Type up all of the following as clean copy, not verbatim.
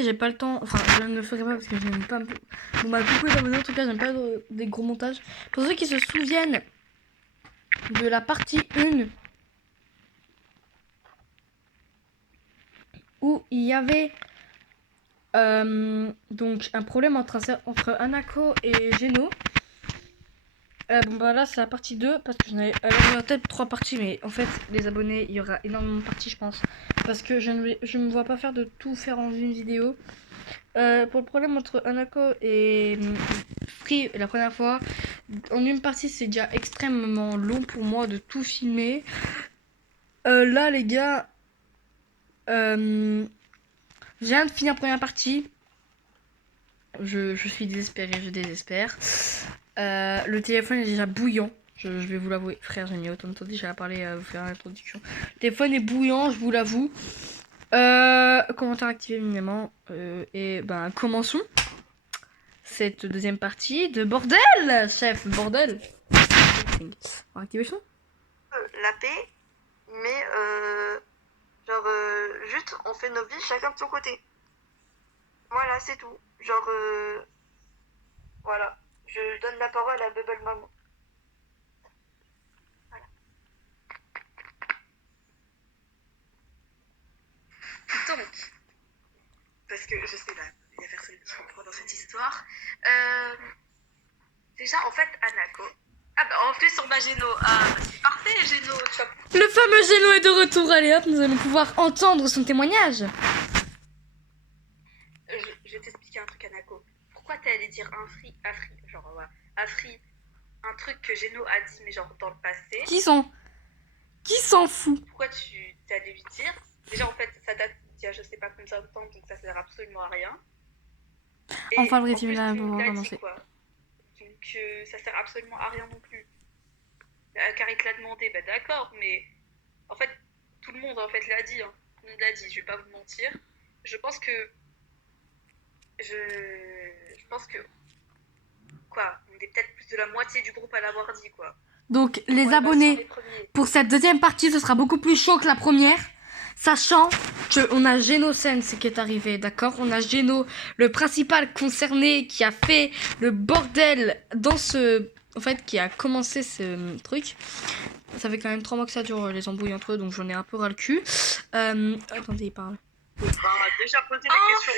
J'ai pas le temps, enfin je ne le ferai pas parce que j'aime pas. Bon bah coucou les abonnés, en tout cas j'aime pas des gros montages. Pour ceux qui se souviennent de la partie 1 où il y avait donc un problème entre Hanako et Geno. Bon bah là c'est la partie 2 parce que j'en avais peut-être 3 parties, mais en fait les abonnés il y aura énormément de parties je pense parce que je me vois pas faire de tout faire en une vidéo. Pour le problème entre Hanako et Free la première fois, en une partie c'est déjà extrêmement long pour moi de tout filmer. Là les gars, je viens de finir la première partie. Je suis désespérée, je désespère. Le téléphone est déjà bouillant. Je vais vous l'avouer, frère, j'ai mis autant de temps déjà à parler, à vous faire l'introduction. Le téléphone est bouillant, je vous l'avoue. Commentaire activé évidemment. Et ben commençons cette deuxième partie de bordel, chef, bordel. On va activer le son. La paix, mais juste on fait nos vies chacun de son côté. Voilà, c'est tout. Voilà. Je donne la parole à Bubble Mom. Voilà. Donc, parce que je sais là, il y a personne qui comprend dans cette histoire. Déjà, en fait, Hanako. Ah bah en plus on a Geno. Ah bah c'est parfait Geno. Le fameux Geno est de retour. Allez hop, nous allons pouvoir entendre son témoignage. Je vais t'expliquer un truc Hanako. Pourquoi t'es allé dire un free, un truc que Geno a dit mais genre dans le passé. Qui s'en fout? Pourquoi tu t'es allé lui dire? Déjà en fait ça date d'il y a je sais pas combien de temps donc ça sert absolument à rien. Et enfin le en plus là tu pour l'as commencer. dit quoi. Donc ça sert absolument à rien non plus. Car il te l'a demandé, bah d'accord, mais en fait tout le monde en fait l'a dit. Hein. Tout le monde l'a dit, je vais pas vous mentir. Je pense que quoi, on est peut-être plus de la moitié du groupe à l'avoir dit quoi. Donc les abonnés pour cette deuxième partie ce sera beaucoup plus chaud que la première, sachant que on a Geno Sense qui est arrivé, d'accord. On a Geno, le principal concerné, qui a fait le bordel dans ce, en fait, qui a commencé ce truc. Ça fait quand même 3 mois que ça dure les embrouilles entre eux, donc j'en ai un peu ras le cul. Attendez, il parle. Déjà poser les questions.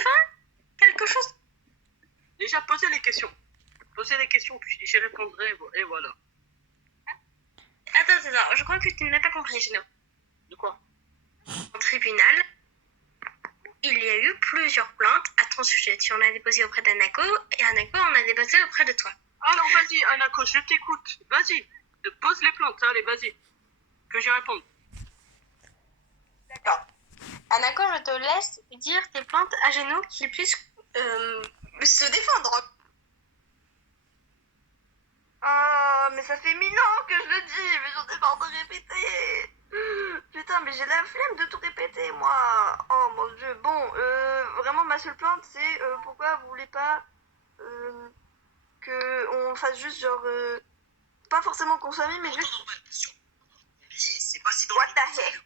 Quelque chose. Déjà poser les questions. Posez les questions, puis j'y répondrai, et voilà. Attends, je crois que tu n'as pas compris, Geno. De quoi? Au tribunal, il y a eu plusieurs plaintes à ton sujet. Tu en as déposé auprès d'Hanako, et Hanako en a déposé auprès de toi. Alors vas-y, Hanako, je t'écoute. Vas-y, pose les plaintes, allez, vas-y. Que j'y réponde. D'accord. Hanako, je te laisse dire tes plaintes à Geno qu'il puisse se défendre. Ah, mais ça fait 1000 ans que je le dis, mais j'en ai marre de répéter. Putain, mais j'ai la flemme de tout répéter, moi. Oh mon dieu. Bon, vraiment, ma seule plainte, c'est pourquoi vous voulez pas qu'on fasse juste genre. Pas forcément qu'on soit amis, mais juste. C'est pas si drôle. What the heck?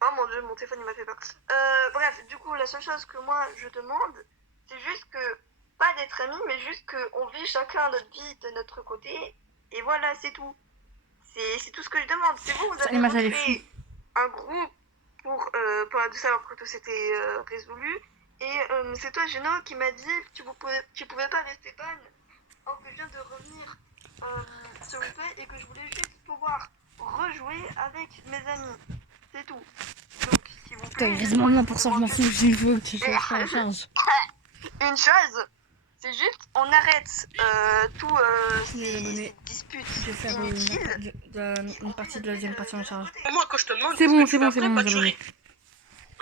Oh mon dieu, mon téléphone il m'a fait peur. Bref, du coup, la seule chose que moi je demande, c'est juste que. Pas d'être amis, mais juste qu'on vit chacun notre vie de notre côté. Et voilà, c'est tout. C'est tout ce que je demande. C'est vous avez recréé un groupe pour la douce alors que tout s'était résolu. Et c'est toi, Geno, qui m'a dit que tu pouvais pas rester ban. Or que je viens de revenir sur replay et que je voulais juste pouvoir rejouer avec mes amis. C'est tout. Donc, s'il vous plaît. Quasiment 1%, je m'en fous, s'il faut que je change. Une chose. C'est juste, on arrête ces disputes inutiles. Une partie de la deuxième partie en charge. Moi, quand je te demande, c'est bon,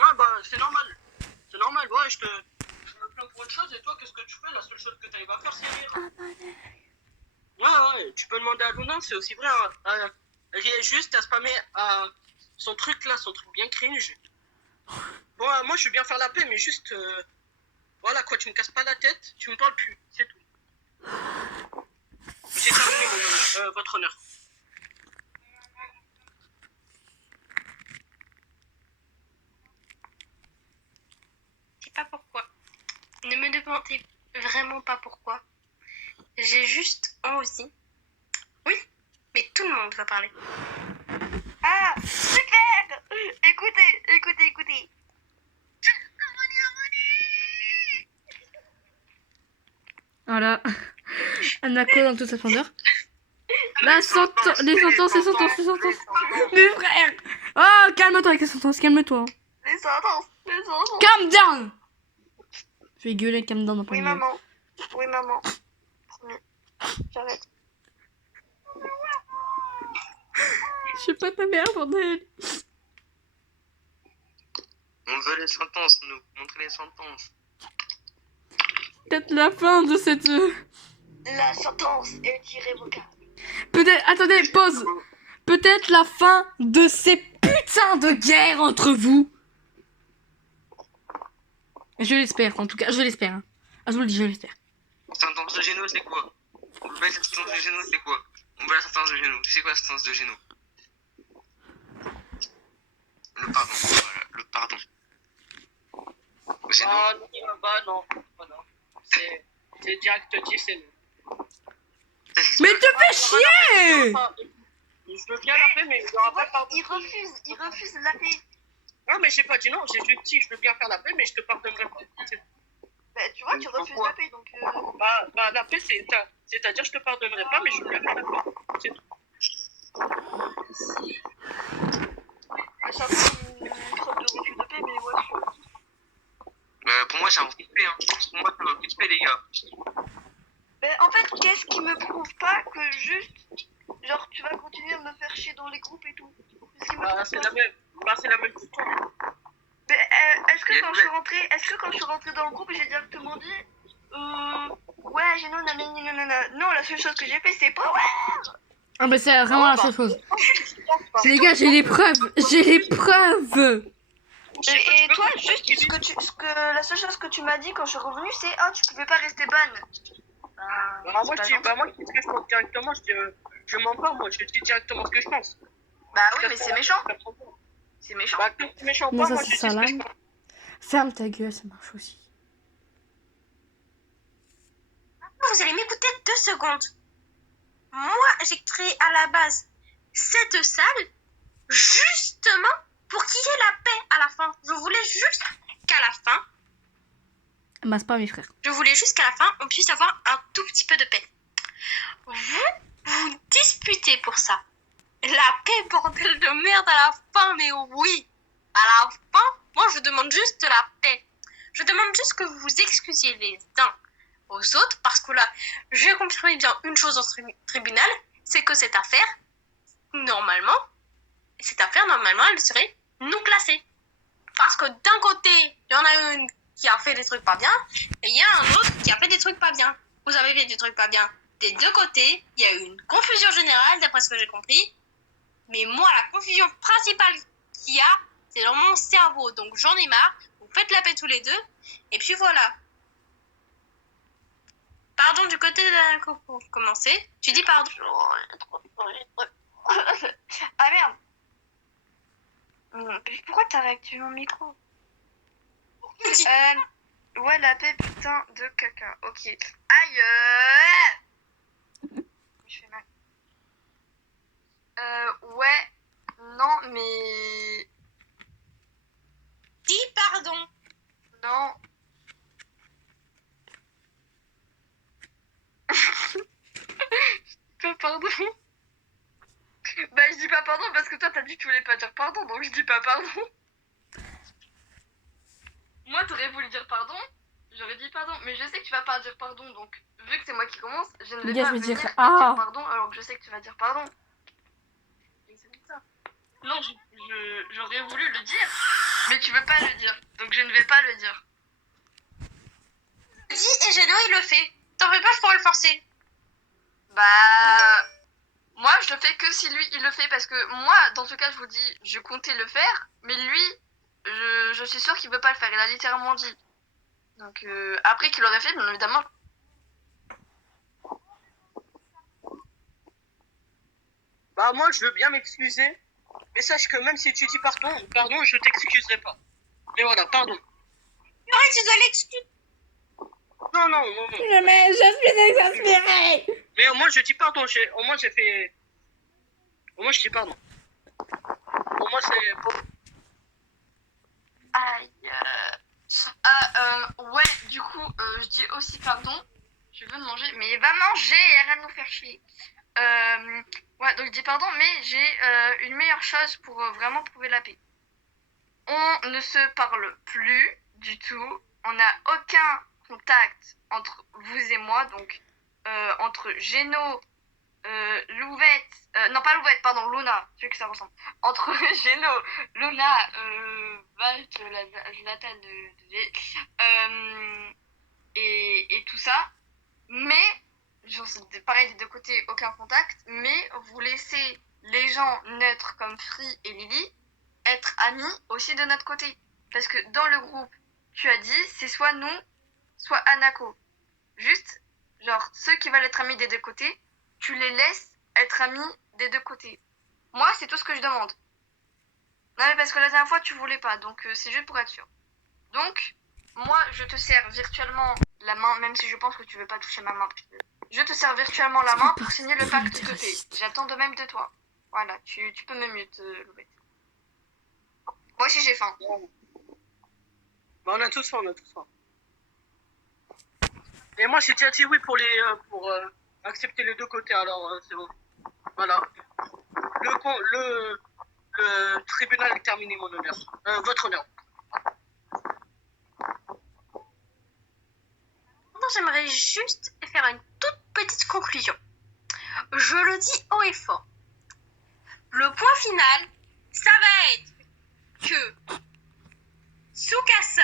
Ah bah, c'est normal. C'est normal, ouais, je me plains pour autre chose et toi, qu'est-ce que tu fais? La seule chose que tu arrives à faire, c'est rire. Ouais, tu peux demander à Luna, c'est aussi vrai. Elle est juste à spammer son truc là, son truc bien cringe. Bon, moi, je veux bien faire la paix, mais juste... Voilà quoi, tu me casses pas la tête, tu me parles plus, c'est tout. J'ai terminé mon honneur, votre honneur. sais pas pourquoi. Ne me demandez vraiment pas pourquoi. J'ai juste envie. Oui, mais tout le monde va parler. Ah, super! Écoutez. Voilà. Anako dans toute sa splendeur. La sentence, les sentences. Les frères. Oh, calme-toi avec les sentences, calme-toi. Les sentences. Calm down. Je vais gueuler, calm down dans Oui, ton maman. Promis. J'arrête. Je sais pas ta mère, bordel. On veut les sentences, nous. Montrer les sentences. Peut-être la fin de cette... La sentence est irrévocable. Peut-être... Attendez, pause. Peut-être la fin de ces putains de guerres entre vous. Je l'espère, en tout cas, je l'espère. Hein. Ah, je vous le dis, je l'espère. Sentence de Géno, c'est quoi? On veut la sentence de Géno, c'est quoi? On veut la sentence de Géno. C'est quoi la sentence de Géno? Le pardon. Voilà, le pardon. Géno. Non. C'est direct dit, c'est non. Mais te fais chier! Je veux bien la paix, mais il n'y aura pas de pardon. Il refuse la paix. Non, mais j'ai pas dit non, j'ai juste dit je veux bien faire la paix, mais je te pardonnerai pas. Bah, tu vois, tu refuses la paix, donc... Bah, la paix, c'est-à-dire je te pardonnerai pas, mais je veux bien faire la paix. C'est tout. C'est un peu une preuve de refus de paix, mais ouais. Pour moi, c'est un refus de paix. Hein. Pour moi, c'est un refus de paix, les gars. En fait, qu'est-ce qui me prouve pas que juste... Genre, tu vas continuer à me faire chier dans les groupes et tout? C'est la même histoire. Mais est-ce que quand je suis rentrée dans le groupe, j'ai directement dit ouais, j'ai nanana. Non, la seule chose que j'ai fait, c'est pas ouais. Ah bah c'est vraiment la seule chose. Les gars, j'ai les preuves. Et toi, juste la seule chose que tu m'as dit quand je suis revenue, c'est tu pouvais pas rester ban. Moi, je dis ce que je pense directement. Je mens pas, moi, je dis directement ce que je pense. Bah oui, mais c'est méchant. C'est méchant. Bah, c'est méchant Non, pas, ça moi, c'est je dis ça ce là. que je pense. Ferme ta gueule, ça marche aussi. Vous allez m'écouter 2 secondes. Moi, j'ai créé à la base cette salle justement pour qu'il y ait la paix à la fin. Je voulais juste qu'à la fin, Masse pas mes frères. on puisse avoir un tout petit peu de paix. Vous disputez pour ça. La paix, bordel de merde, à la fin, mais oui. À la fin, moi, je demande juste la paix. Je demande juste que vous vous excusiez les uns aux autres, parce que là, j'ai confirmé bien une chose dans ce tribunal, c'est que cette affaire, normalement, elle serait non classée. Parce que d'un côté, il y en a une qui a fait des trucs pas bien, et il y a un autre qui a fait des trucs pas bien. Vous avez fait des trucs pas bien des deux côtés, il y a eu une confusion générale, d'après ce que j'ai compris. Mais moi, la confusion principale qu'il y a, c'est dans mon cerveau. Donc j'en ai marre, vous faites la paix tous les deux, et puis voilà. Pardon du côté de la pour commencer. Tu dis pardon. Ah merde. Pourquoi t'as réactivé mon micro? Ouais, la paix, putain de caca. Ok. Aïe. Je fais mal. Ouais. Non, mais... Dis pardon. Non. Pas pardon. Bah je dis pas pardon parce que toi t'as dit que tu voulais pas dire pardon, donc je dis pas pardon. Moi t'aurais voulu dire pardon, j'aurais dit pardon, mais je sais que tu vas pas dire pardon, donc vu que c'est moi qui commence, je ne vais pas venir dire pardon alors que je sais que tu vas dire pardon. Et c'est pour ça. Non, j'aurais voulu le dire, mais tu veux pas le dire, donc je ne vais pas le dire. Dis et Géno il le fait. T'en fais pas, je pourrais le forcer. Bah... Moi, je le fais que si lui, il le fait. Parce que moi, dans ce cas, je vous dis, je comptais le faire. Mais lui, je suis sûre qu'il veut pas le faire. Il a littéralement dit. Donc, après qu'il l'aurait fait, bien évidemment... Bah, moi, je veux bien m'excuser. Mais sache que même si tu dis pardon, je t'excuserai pas. Mais voilà, pardon. Arrête, tu dois l'exclure. Non. Mais je suis exaspérée. Mais au moins, je dis pardon. Au moins, j'ai fait. Au moins, je dis pardon. Au moins, c'est bon. Aïe. Ouais, du coup, je dis aussi pardon. Je veux manger, mais va manger et arrête de nous faire chier. Ouais, donc je dis pardon, mais j'ai une meilleure chose pour vraiment prouver la paix. On ne se parle plus du tout. On n'a aucun contact entre vous et moi, donc entre Géno, Louvette, non pas Louvette, pardon, Luna, tu veux que ça ressemble. Entre Géno, Luna, Valt, Zlatan, et tout ça. Mais, genre, c'est pareil des deux côtés, aucun contact, mais vous laissez les gens neutres comme Free et Lily être amis aussi de notre côté. Parce que dans le groupe, tu as dit, c'est soit nous, soit Anako. Juste, genre, ceux qui veulent être amis des deux côtés, tu les laisses être amis des deux côtés. Moi, c'est tout ce que je demande. Non, mais parce que la dernière fois, tu voulais pas, donc c'est juste pour être sûr. Donc, moi, je te sers virtuellement la main, même si je pense que tu veux pas toucher ma main. Je te sers virtuellement la main pour signer le pacte de paix. J'attends de même de toi. Voilà, tu peux me mute, Loubette. Moi aussi, j'ai faim. Bah, on a tous faim. Et moi, j'ai déjà dit oui pour accepter les deux côtés, alors c'est bon. Voilà. Le tribunal est terminé, mon honneur. Votre honneur. Maintenant, j'aimerais juste faire une toute petite conclusion. Je le dis haut et fort. Le point final, ça va être que Tsukasa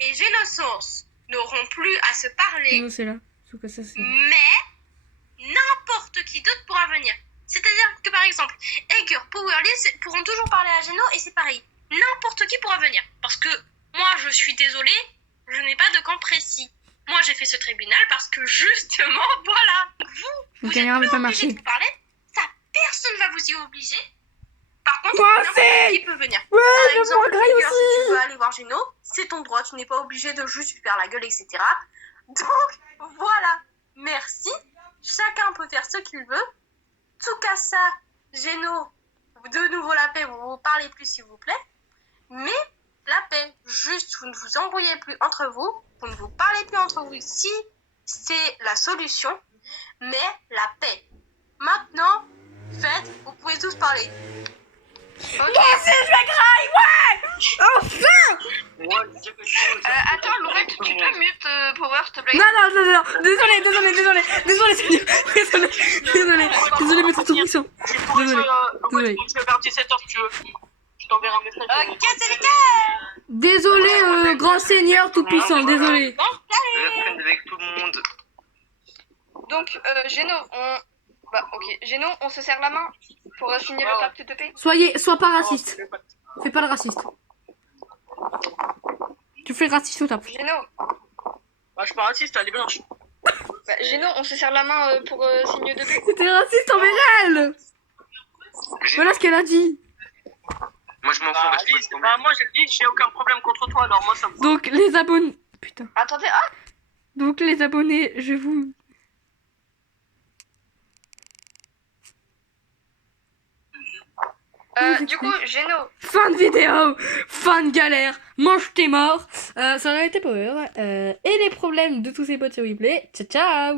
et Genosens n'auront plus à se parler. Non, c'est là. Tsukasa, c'est là. Mais n'importe qui d'autre pourra venir. C'est-à-dire que par exemple, Egger, Powerly pourront toujours parler à Geno et c'est pareil. N'importe qui pourra venir. Parce que moi, je suis désolée, je n'ai pas de camp précis. Moi, j'ai fait ce tribunal parce que justement, voilà, vous Gagnera, êtes mais plus pas obligés marcher. de vous parler. Ça, personne va vous y obliger. Par contre, Moi n'importe aussi qui peut venir. Ouais, Par je exemple, me graille Egger, si tu aussi. veux aller voir Geno, c'est ton droit. Tu n'es pas obligé de juste lui faire la gueule, etc. Donc, voilà. Merci. Chacun peut faire ce qu'il veut. Tsukasa, Geno, de nouveau la paix, vous vous parlez plus s'il vous plaît. Mais la paix, juste vous ne vous embrouillez plus entre vous, vous ne vous parlez plus entre vous si c'est la solution, mais la paix. Maintenant, faites, vous pouvez tous parler. Moi aussi, je me graille, ouais. Enfin. Moi, je dis quelque chose. Attends, Laurette, tu peux mute Power, s'il te plaît? Non. Désolé, Seigneur. Désolé, mais c'est toute mission. Tu pourrais Désolé. jouer vers 17h si tu veux. Je t'enverrai un message. Ok, c'est les gars. Désolé, grand Seigneur tout-puissant, désolé. Je traîne avec tout le monde. Donc, Géno, Géno, on se serre la main pour signer le pacte de paix. Sois pas raciste. Fais pas le raciste. Tu fais le raciste ou t'as Géno, Bah, je suis pas raciste, elle est blanche. Géno, on se serre la main pour signe de paix. C'était raciste envers elle. Voilà ce qu'elle a dit. Moi, je m'en fous, reste pas de tomber. Bah, moi, j'ai dit, j'ai aucun problème contre toi, alors moi, ça me va. Donc les abonnés... Putain. Attendez, ah, Donc les abonnés, je vous... du coup, Géno, Fin de vidéo, fin de galère, mange tes morts. Ça aurait été Power. Et les problèmes de tous ces bots sur replay. Ciao, ciao.